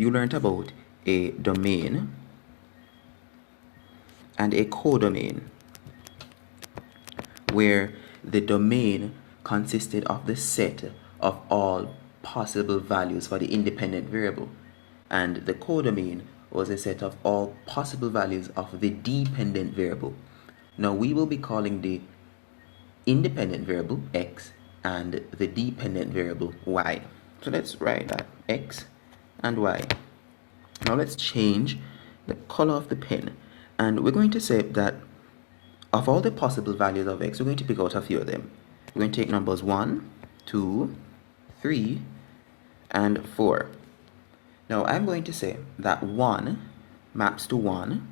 you learned about a domain and a codomain, where the domain consisted of the set of all possible values for the independent variable, and the codomain was a set of all possible values of the dependent variable. Now we will be calling the independent variable x and the dependent variable y. So let's write that, x and y. Now let's change the color of the pen, and we're going to say that of all the possible values of x, we're going to pick out a few of them. We're going to take numbers 1, 2, 3, and 4. Now I'm going to say that 1 maps to 1,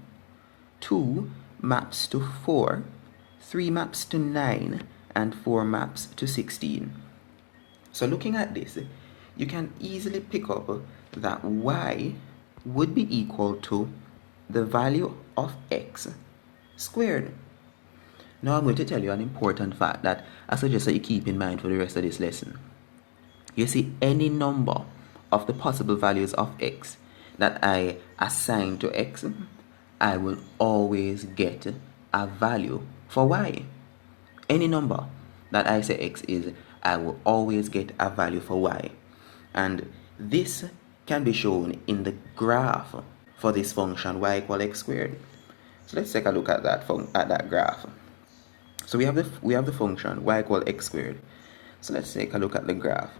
2 maps to 4, 3 maps to 9, and 4 maps to 16. So looking at this, you can easily pick up that y would be equal to the value of x squared. Now I'm going to tell you an important fact that I suggest that you keep in mind for the rest of this lesson. You see, any number of the possible values of x that I assign to x, I will always get a value for y. Any number that I say x is, I will always get a value for y. And this can be shown in the graph for this function y equal x squared. So let's take a look at that graph. So we have the function y equal x squared. So let's take a look at the graph.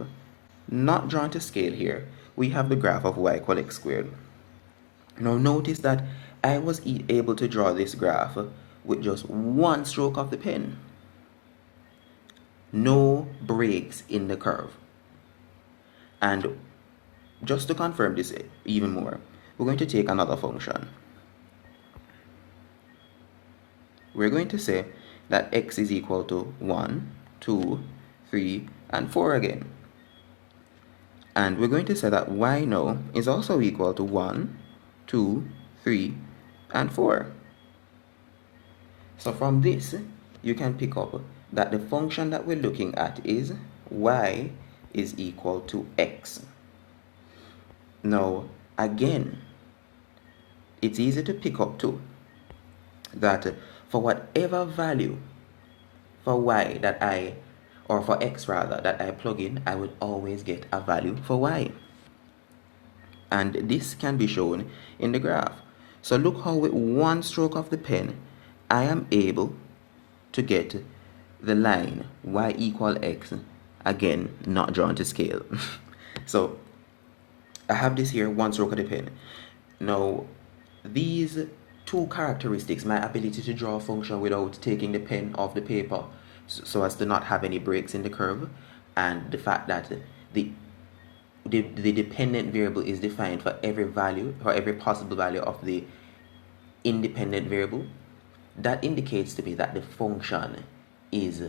Not drawn to scale here. We have the graph of y equal x squared. Now notice that I was able to draw this graph with just one stroke of the pen. No breaks in the curve. And just to confirm this even more, we're going to take another function. We're going to say that x is equal to 1, 2, 3, and 4 again. And we're going to say that y now is also equal to 1, 2, 3, and 4. So from this, you can pick up that the function that we're looking at is y is equal to x. Now, again, it's easy to pick up too that for whatever value for y that or for x rather, that I plug in, I will always get a value for y. And this can be shown in the graph. So look how with one stroke of the pen, I am able to get the line y equal x, again, not drawn to scale. So I have this here, one stroke of the pen. Now, these two characteristics, my ability to draw a function without taking the pen off the paper so as to not have any breaks in the curve, and the fact that the dependent variable is defined for every value, for every possible value of the independent variable, that indicates to me that the function is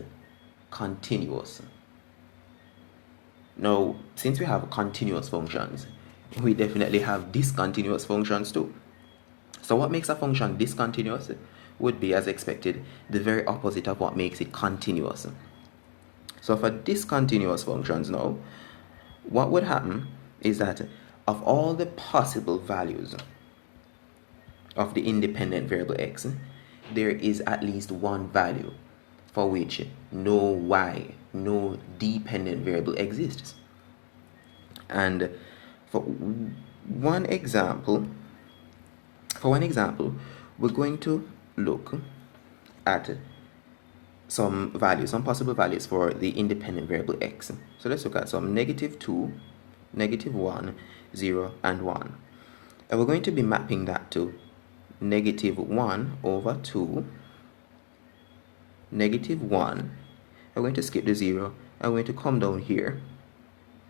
continuous. Now, since we have continuous functions, we definitely have discontinuous functions too. So what makes a function discontinuous would be, as expected, the very opposite of what makes it continuous. So for discontinuous functions now, what would happen is that of all the possible values of the independent variable x, there is at least one value for which no y, no dependent variable exists. And for one example, we're going to look at some possible values for the independent variable x. So let's look at some -2, -1, 0, and 1. And we're going to be mapping that to -1 over 2, -1. I'm going to skip the 0. I'm going to come down here.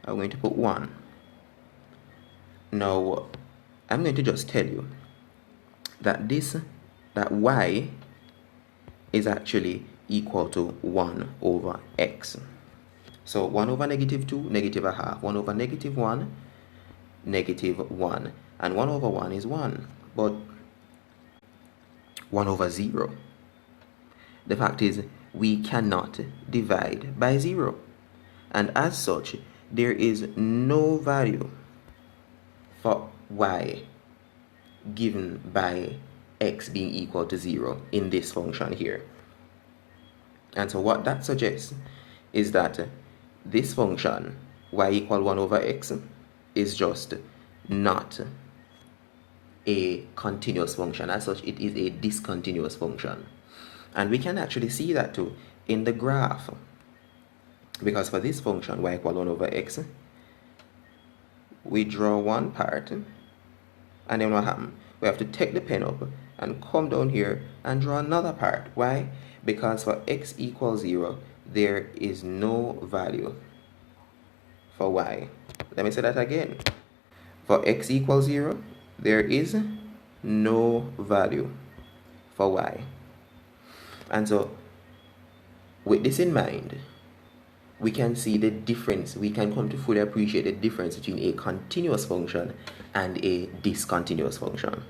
I'm going to put 1. Now, I'm going to just tell you that y is actually equal to 1 over x. So 1 over -2, -1/2. 1 over -1, -1. And 1 over 1 is 1. But 1 over 0. The fact is, we cannot divide by 0. And as such, there is no value for y given by x being equal to 0 in this function here. And so what that suggests is that this function y equal 1 over x is just not a continuous function. As such, it is a discontinuous function. And we can actually see that too in the graph, because for this function y equal 1 over x, we draw one part, and then what happens? We have to take the pen up and come down here and draw another part. Why? Because for x equals 0, there is no value for y. Let me say that again. For x equals 0, there is no value for y. And so, with this in mind, we can see the difference. We can come to fully appreciate the difference between a continuous function and a discontinuous function.